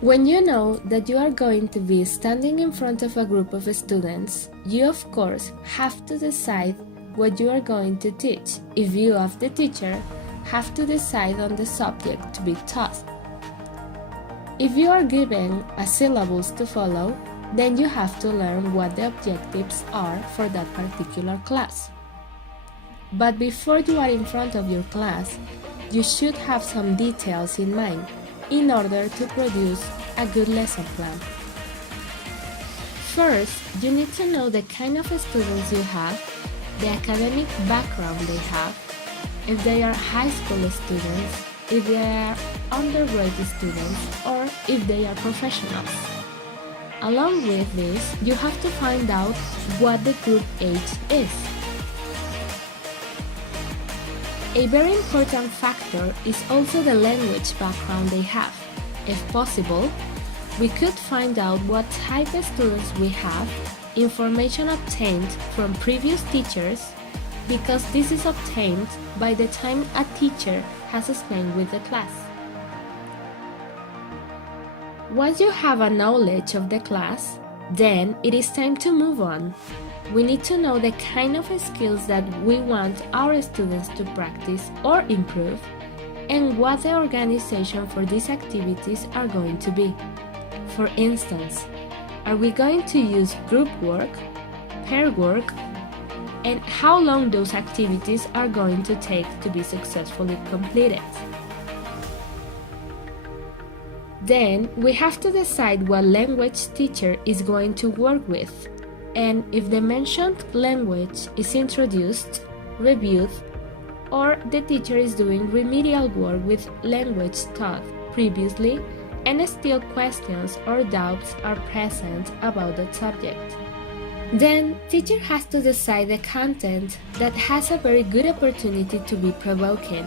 When you know that you are going to be standing in front of a group of students, you of course have to decide what you are going to teach. If you, as the teacher, have to decide on the subject to be taught. If you are given a syllabus to follow, then you have to learn what the objectives are for that particular class. But before you are in front of your class, you should have some details in mind in order to produce a good lesson plan. First, you need to know the kind of students you have, the academic background they have, if they are high school students, if they are undergraduate students, or if they are professionals. Along with this, you have to find out what the group age is. A very important factor is also the language background they have. If possible, we could find out what type of students we have, information obtained from previous teachers, because this is obtained by the time a teacher has spent with the class. Once you have a knowledge of the class, then it is time to move on. We need to know the kind of skills that we want our students to practice or improve, and what the organization for these activities are going to be. For instance, are we going to use group work, pair work, and how long those activities are going to take to be successfully completed? Then we have to decide what language teacher is going to work with, and if the mentioned language is introduced, reviewed, or the teacher is doing remedial work with language taught previously and still questions or doubts are present about that subject. Then, teacher has to decide the content that has a very good opportunity to be provoking.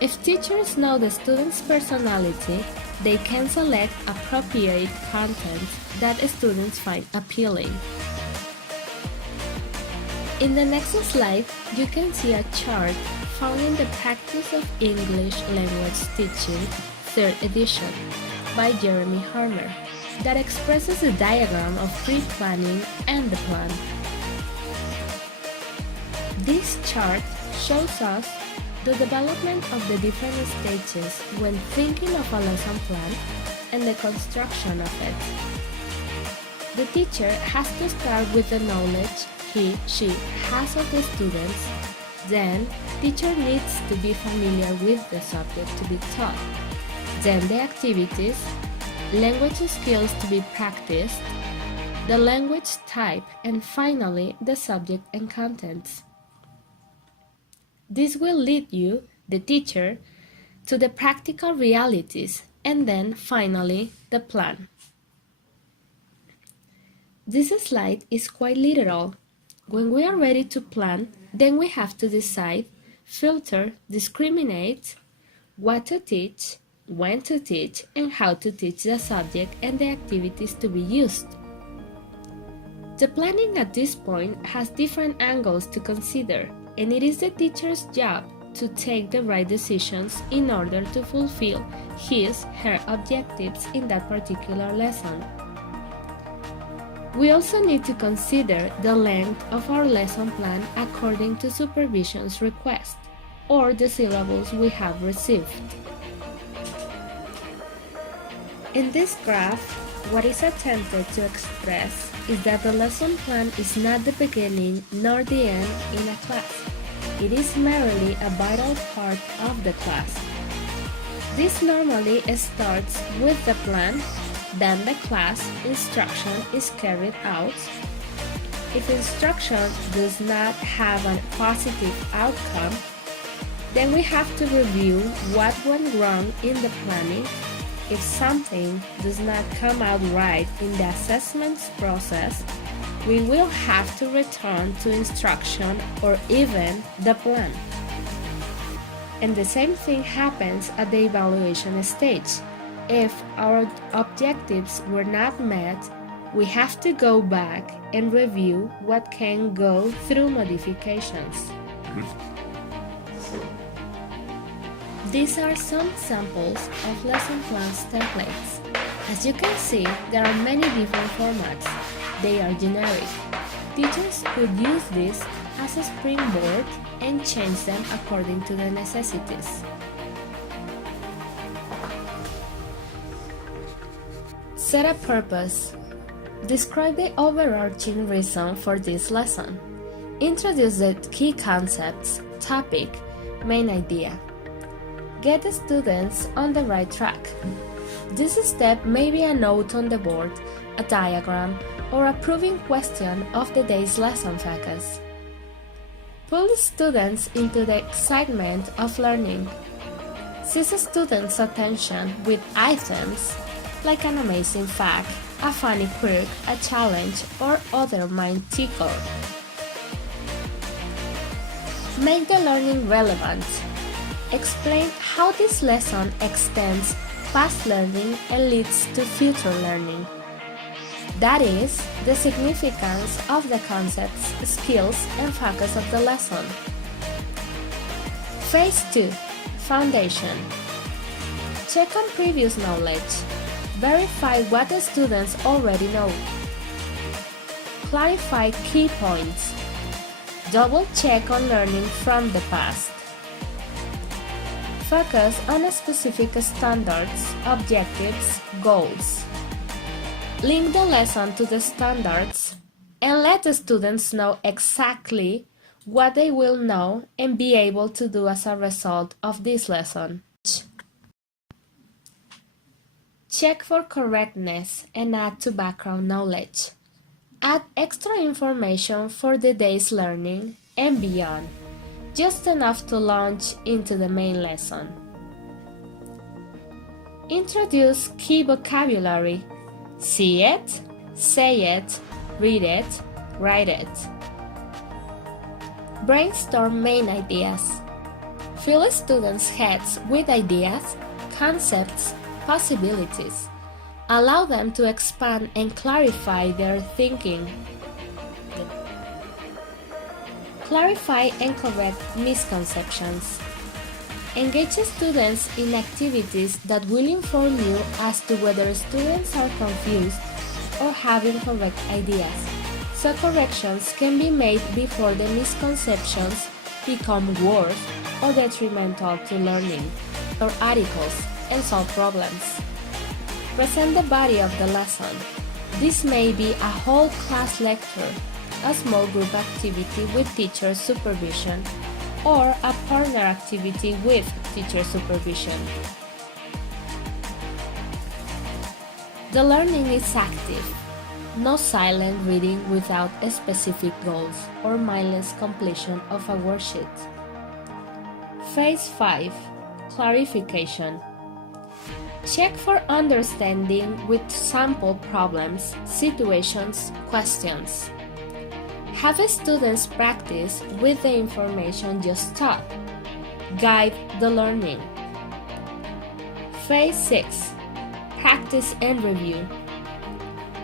If teachers know the student's personality, they can select appropriate content that students find appealing. In the next slide, you can see a chart found in the Practice of English Language Teaching, 3rd edition, by Jeremy Harmer, that expresses a diagram of pre-planning and the plan. This chart shows us the development of the different stages when thinking of a lesson plan and the construction of it. The teacher has to start with the knowledge he/she has of the students. Then, teacher needs to be familiar with the subject to be taught. Then the activities, language skills to be practiced, the language type, and finally the subject and contents. This will lead you, the teacher, to the practical realities, and then finally the plan. This slide is quite literal. When we are ready to plan, then we have to decide, filter, discriminate what to teach, when to teach, and how to teach the subject and the activities to be used. The planning at this point has different angles to consider, and it is the teacher's job to take the right decisions in order to fulfill his/her objectives in that particular lesson. We also need to consider the length of our lesson plan according to supervision's request or the syllabus we have received. In this graph, what is attempted to express is that the lesson plan is not the beginning nor the end in a class. It is merely a vital part of the class. This normally starts with the plan, then the class instruction is carried out. If instruction does not have a positive outcome, then we have to review what went wrong in the planning. If something does not come out right in the assessment process, we will have to return to instruction or even the plan. And the same thing happens at the evaluation stage. If our objectives were not met, we have to go back and review what can go through modifications. These are some samples of lesson plans templates. As you can see, there are many different formats. They are generic. Teachers could use this as a springboard and change them according to the necessities. Set a purpose. Describe the overarching reason for this lesson. Introduce the key concepts, topic, main idea. Get the students on the right track. This step may be a note on the board, a diagram, or a proving question of the day's lesson focus. Pull the students into the excitement of learning. Seize the students' attention with items like an amazing fact, a funny quirk, a challenge, or other mind tickler. Make the learning relevant. Explain how this lesson extends past learning and leads to future learning. That is, the significance of the concepts, skills, and focus of the lesson. Phase 2. Foundation. Check on previous knowledge. Verify what the students already know. Clarify key points. Double check on learning from the past. Focus on specific standards, objectives, goals. Link the lesson to the standards and let the students know exactly what they will know and be able to do as a result of this lesson. Check for correctness and add to background knowledge. Add extra information for the day's learning and beyond, just enough to launch into the main lesson. Introduce key vocabulary. See it, say it, read it, write it. Brainstorm main ideas. Fill students' heads with ideas, concepts, possibilities. Allow them to expand and clarify their thinking. Clarify and correct misconceptions. Engage students in activities that will inform you as to whether students are confused or have incorrect ideas, so corrections can be made before the misconceptions become worse or detrimental to learning, or articles, and solve problems. Present the body of the lesson. This may be a whole class lecture, a small group activity with teacher supervision, or a partner activity with teacher supervision. The learning is active. No silent reading without specific goals or mindless completion of a worksheet. Phase 5. Clarification. Check for understanding with sample problems, situations, questions. Have students practice with the information just taught. Guide the learning. Phase 6. Practice and review.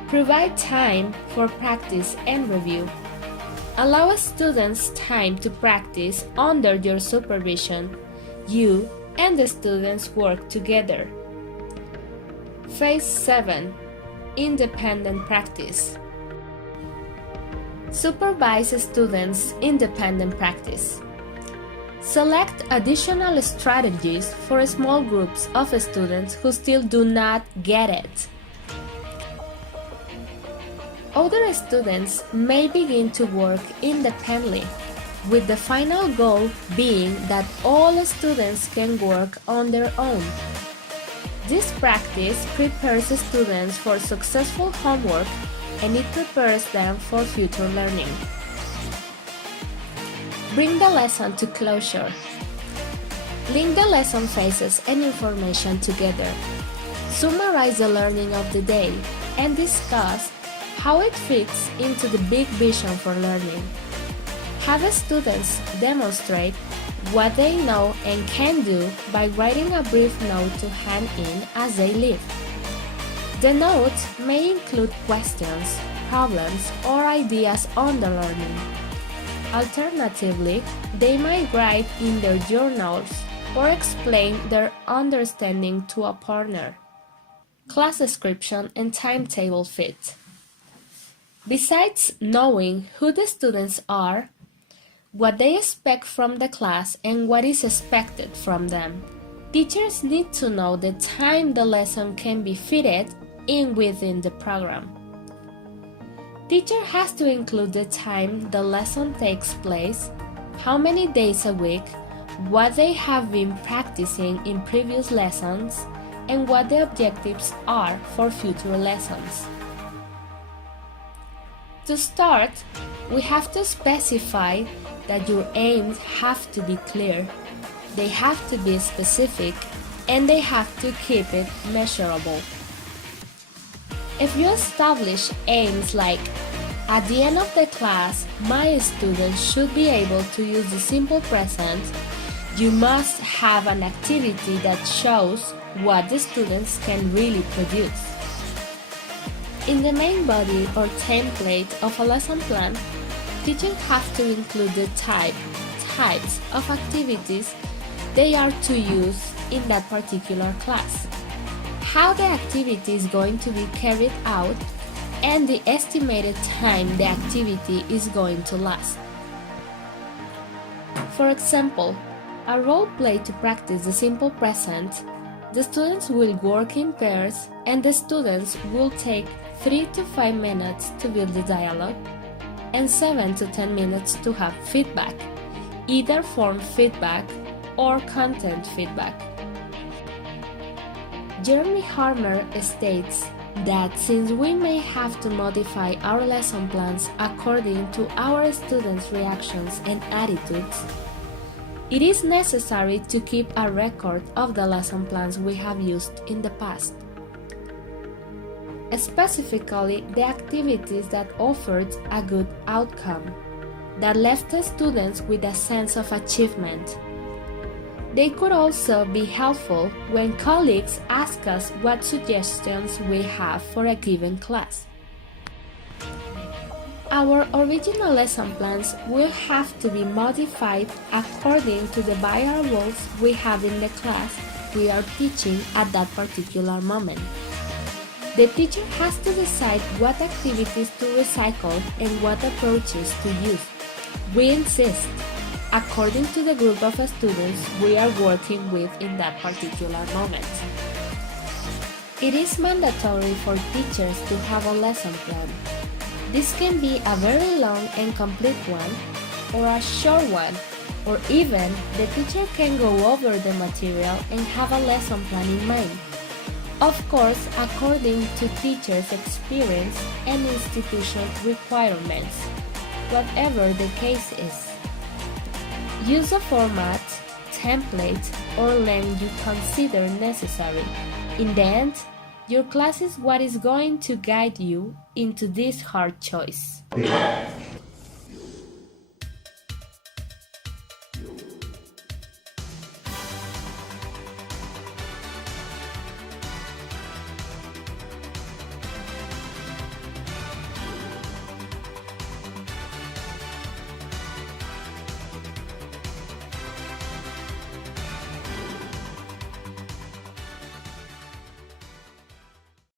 Provide time for practice and review. Allow students time to practice under your supervision. You and the students work together. Phase 7. Independent practice. Supervise students' independent practice. Select additional strategies for small groups of students who still do not get it. Other students may begin to work independently, with the final goal being that all students can work on their own. This practice prepares students for successful homework and it prepares them for future learning. Bring the lesson to closure. Link the lesson phases and information together. Summarize the learning of the day and discuss how it fits into the big vision for learning. Have students demonstrate what they know and can do by writing a brief note to hand in as they leave. The note may include questions, problems, or ideas on the learning. Alternatively, they might write in their journals or explain their understanding to a partner. Class description and timetable fit. Besides knowing who the students are, what they expect from the class and what is expected from them, teachers need to know the time the lesson can be fitted in within the program. Teacher has to include the time the lesson takes place, how many days a week, what they have been practicing in previous lessons, and what the objectives are for future lessons. To start, we have to specify that your aims have to be clear, they have to be specific, and they have to keep it measurable. If you establish aims like, at the end of the class, my students should be able to use the simple present, you must have an activity that shows what the students can really produce. In the main body or template of a lesson plan, teachers have to include the types of activities they are to use in that particular class, how the activity is going to be carried out, and the estimated time the activity is going to last. For example, a role play to practice the simple present, the students will work in pairs and the students will take 3 to 5 minutes to build the dialogue and 7 to 10 minutes to have feedback, either form feedback or content feedback. Jeremy Harmer states that since we may have to modify our lesson plans according to our students' reactions and attitudes, it is necessary to keep a record of the lesson plans we have used in the past. Specifically, the activities that offered a good outcome, that left the students with a sense of achievement. They could also be helpful when colleagues ask us what suggestions we have for a given class. Our original lesson plans will have to be modified according to the variables we have in the class we are teaching at that particular moment. The teacher has to decide what activities to recycle and what approaches to use. We insist, according to the group of students we are working with in that particular moment. It is mandatory for teachers to have a lesson plan. This can be a very long and complete one, or a short one, or even the teacher can go over the material and have a lesson plan in mind. Of course, according to teachers' experience and institution requirements, whatever the case is. Use a format, template, or length you consider necessary. In the end, your class is what is going to guide you into this hard choice.